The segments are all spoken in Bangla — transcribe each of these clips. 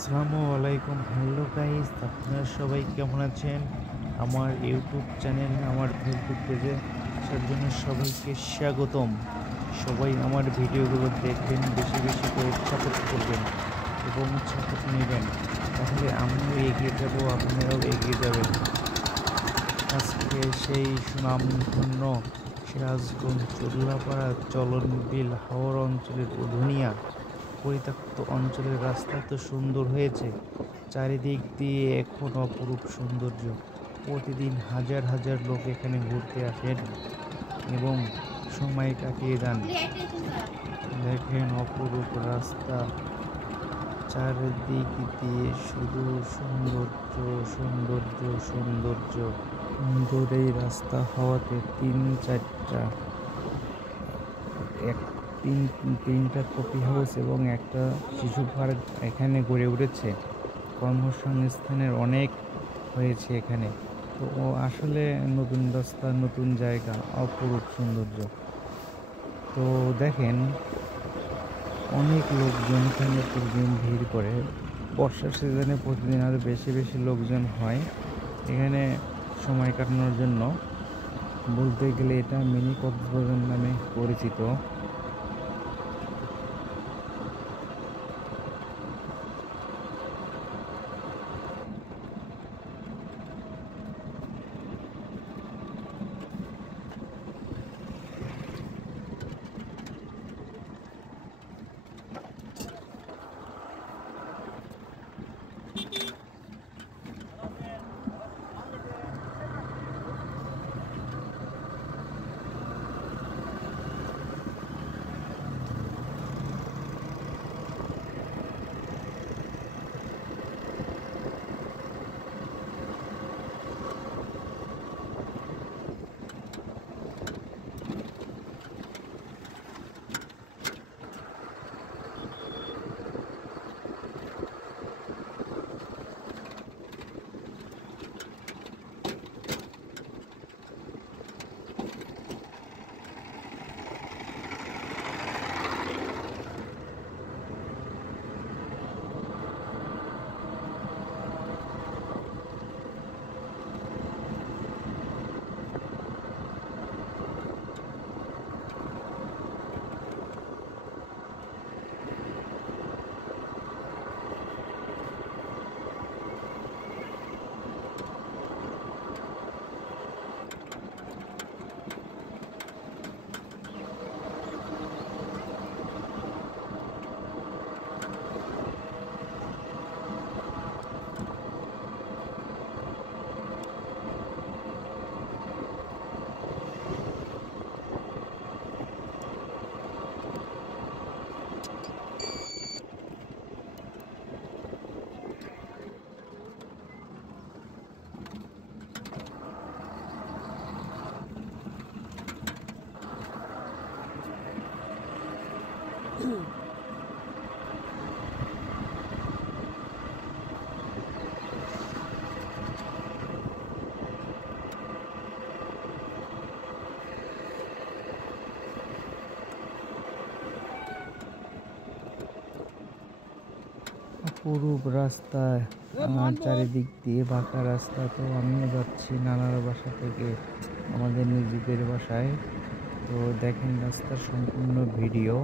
আসসালামু আলাইকুম, হ্যালো গাইস, আপনারা সবাই কেমন আছেন? আমার ইউটিউব চ্যানেল, আমার ফেসবুক পেজে আসার জন্য সবাইকে স্বাগতম। সবাই আমার ভিডিওগুলো দেখবেন, বেশি বেশি করে সাপোর্ট করবেন এবং সাপোর্ট নেবেন। তাহলে আমিও এগিয়ে যাব, আপনারাও এগিয়ে যাবেন। আজকে সেই সুনামধন্য সিরাজগঞ্জ চুল্লাপাড়া চলনবিল হাওর অঞ্চলের উধুনিয়া পরিত্যক্ত অঞ্চলের রাস্তা তো সুন্দর হয়েছে, চারিদিক দিয়ে এখন অপরূপ সৌন্দর্য। প্রতিদিন হাজার হাজার লোক এখানে ঘুরতে আসেন এবং সময় কাটিয়ে যান। দেখেন অপরূপ রাস্তা, চারিদিক দিয়ে শুধু সৌন্দর্য সৌন্দর্য সৌন্দর্য। সুন্দর এই রাস্তা হওয়াতে তিনটা কফি হাউস এবং একটা শিশু পার্ক এখানে গড়ে উঠেছে। কর্মসংস্থানের অনেক হয়েছে এখানে। তো আসলে নতুন রাস্তা, নতুন জায়গা, অপরূপ সৌন্দর্য। তো দেখেন অনেক লোকজন এখানে প্রতিদিন ভিড় করে। বর্ষার সিজনে প্রতিদিন আরও বেশি বেশি লোকজন হয় এখানে সময় কাটানোর জন্য। বলতে গেলে এটা মিনি কক্সবাজার নামে পরিচিত। অপরূপ রাস্তা, আমার চারিদিক দিয়ে বাঁকা রাস্তা। তো আমিও যাচ্ছি নানার বাসা থেকে আমাদের নিজেদের বাসায়। তো দেখেন রাস্তার সম্পূর্ণ ভিডিও।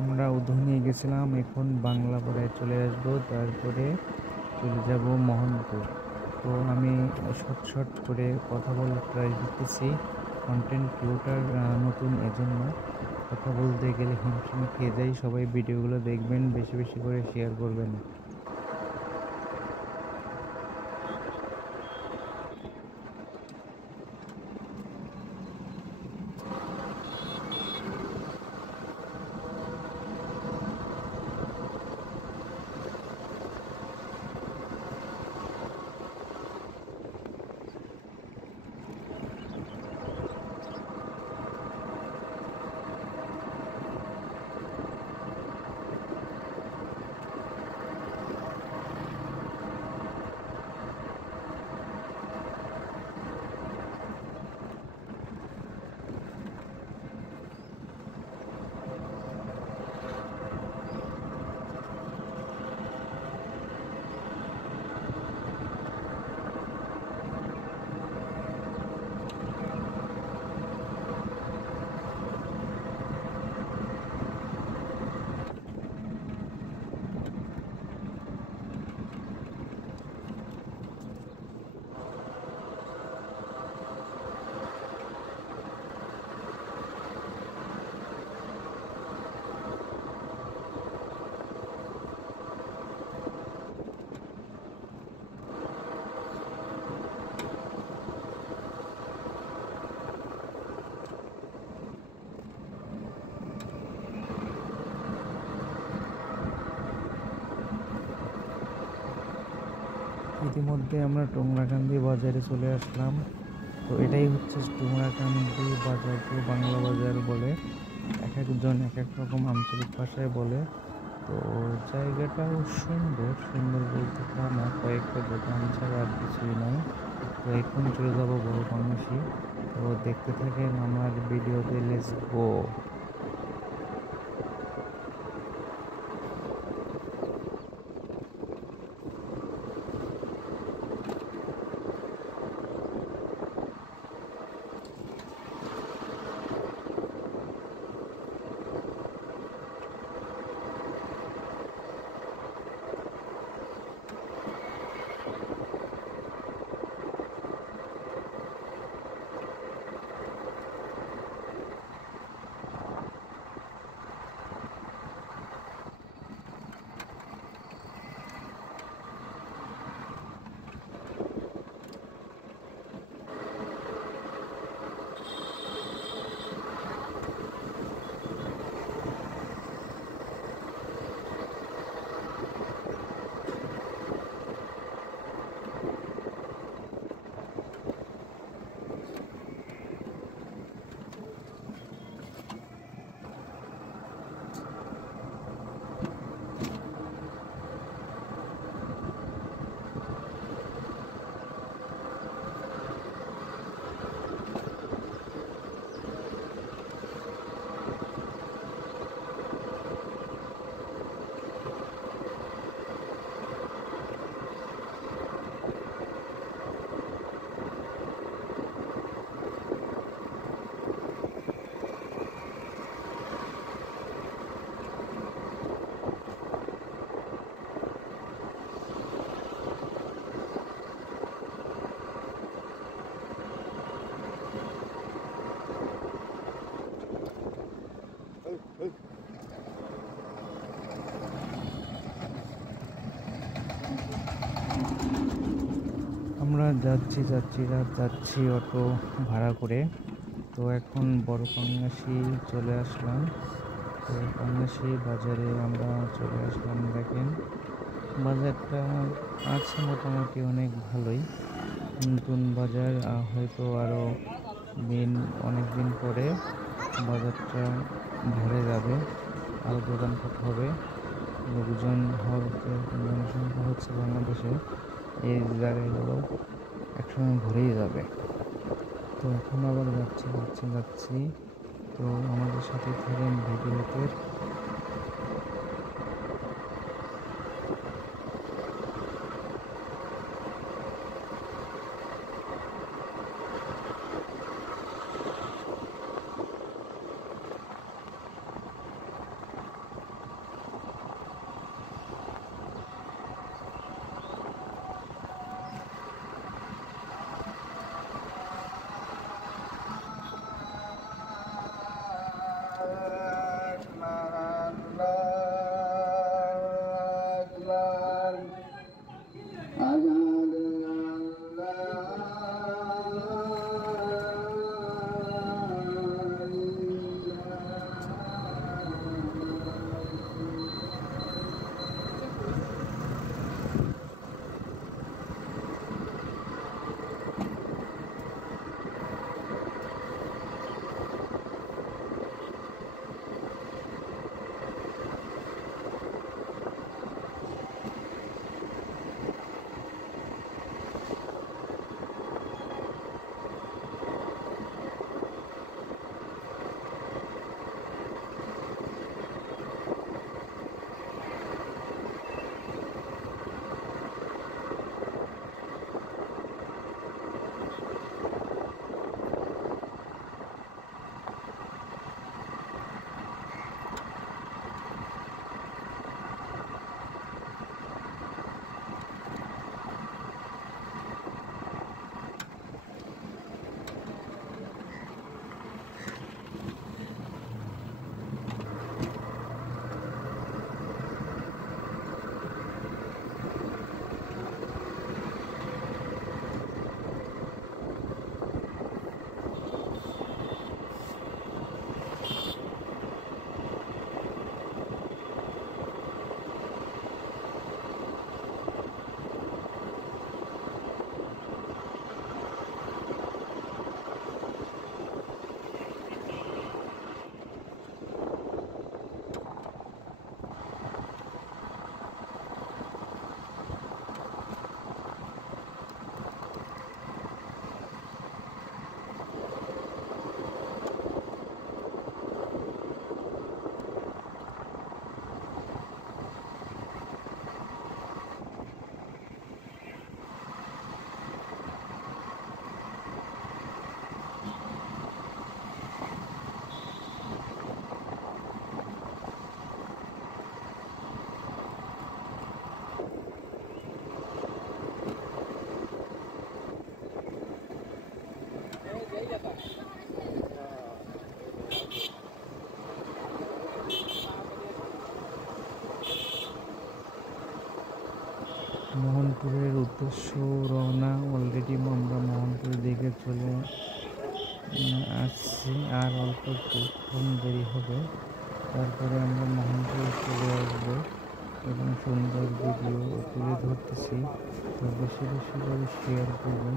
আমরা উধুনিয়ে গেছিলাম, এখন বাংলাপাড়ায় চলে আসবো, তারপরে চলে যাব মোহনপুর। তো আমি শর্ট করে কথা বলার ট্রাই করতেছি। কন্টেন্ট ক্রিয়েটর নতুন, এজন্য কথা বলতে গেলে হিমশিম খেয়ে যাই। সবাই ভিডিওগুলো দেখবেন, বেশি বেশি করে শেয়ার করবেন। ইতিমধ্যে আমরা টুংরাকান্দি বাজারে চলে আসলাম। তো এটাই হচ্ছে টুংরাকান্দি বাজারকে বাংলা বাজার বলে, এক একজন এক এক রকম আঞ্চলিক ভাষায় বলে। তো জায়গাটাও সুন্দর, সুন্দর বলতে তা না, কয়েকটা দোকান ছাড়া আর কিছুই নয়। তো এখন চলে যাবো বড় পাঙ্গাসি। তো দেখতে থাকেন আমার ভিডিওতে, লেটস গো। আমরা যাচ্ছি অটো ভাড়া করে। তো এখন বড় পাঙ্গাসি চলে আসলাম। তো পাঙ্গাসি বাজারে আমরা চলে আসলাম। দেখেন বাজারটা আছে মোটামুটি অনেক ভালোই, নতুন বাজার। হয়তো আরও অনেক দিন পরে বাজারটা ভরে যাবে, আরও দোকানপাট হবে, লোকজন হচ্ছে, জনসংখ্যা হচ্ছে বাংলাদেশে, এই জায়গাগুলো একসময় ভরেই যাবে। তো এখন আবার যাচ্ছি। তো আমাদের সাথে থাকেন ভিডিওতে। মোহনপুরের উদ্দেশ্য রওনা। অলরেডি আমরা মোহনপুর দিকে চলে আসছি, আর অল্প কিছুক্ষণ দেরি হবে, তারপরে আমরা মোহনপুর চলে আসবো এবং সুন্দর ভিডিও তুলে ধরতেছি। তো বেশি বেশি করে শেয়ার করবেন,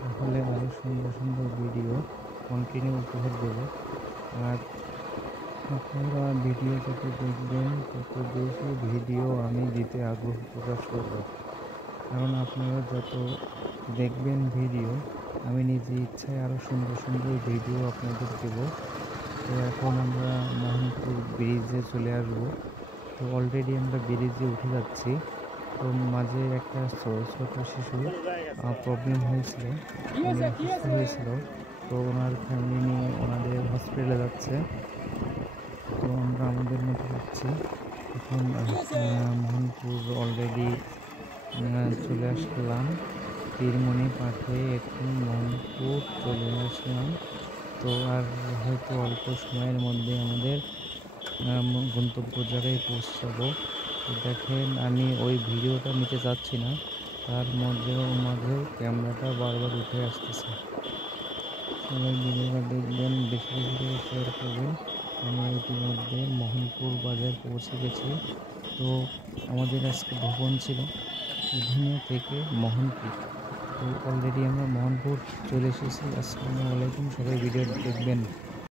তাহলে আরও সুন্দর সুন্দর ভিডিও কন্টিনিউ উপহার দেব। আর আপনারা ভিডিও যত দেখবেন তত বেশি ভিডিও আমি দিতে আগ্রহ প্রকাশ করব, কারণ আপনারা যত দেখবেন ভিডিও, আমি নিজে ইচ্ছায় আরও সুন্দর সুন্দর ভিডিও আপনাদের দেব। তো এখন আমরা মোহনপুর ব্রিজে চলে আসব। তো অলরেডি আমরা ব্রিজে উঠে যাচ্ছি। তো মাঝে একটা ছোট শিশু প্রবলেম হয়েছিল, অসুস্থ হয়েছিল। তো ওনার ফ্যামিলি নিয়ে ওনাদের হসপিটালে যাচ্ছে। তো আমরা আমাদের মতো যাচ্ছি। এখন মোহনপুর অলরেডি চলে আসলাম। পীরমণি পার হয়ে এখন মোহনপুর চলে আসলাম। তো আর হয়তো অল্প সময়ের মধ্যে আমাদের গন্তব্য জায়গায় পৌঁছাবো। তো দেখেন, আমি ওই ভিডিওটা নিতে চাচ্ছি না, তার মাঝেও ক্যামেরাটা বারবার উঠে আসতেছে। সবাই ভিডিওটা দেখবেন, বেশি বেশি করে শেয়ার করবেন। আমরা ইতিমধ্যে মোহনপুর বাজার পৌঁছে গেছি। তো আমাদের আজকে ভ্রমণ ছিল উধুনিয়া থেকে মোহনপুর। তো অলরেডি আমরা মোহনপুর চলে এসেছি। আসসালামু আলাইকুম, সবাই ভিডিও দেখবেন।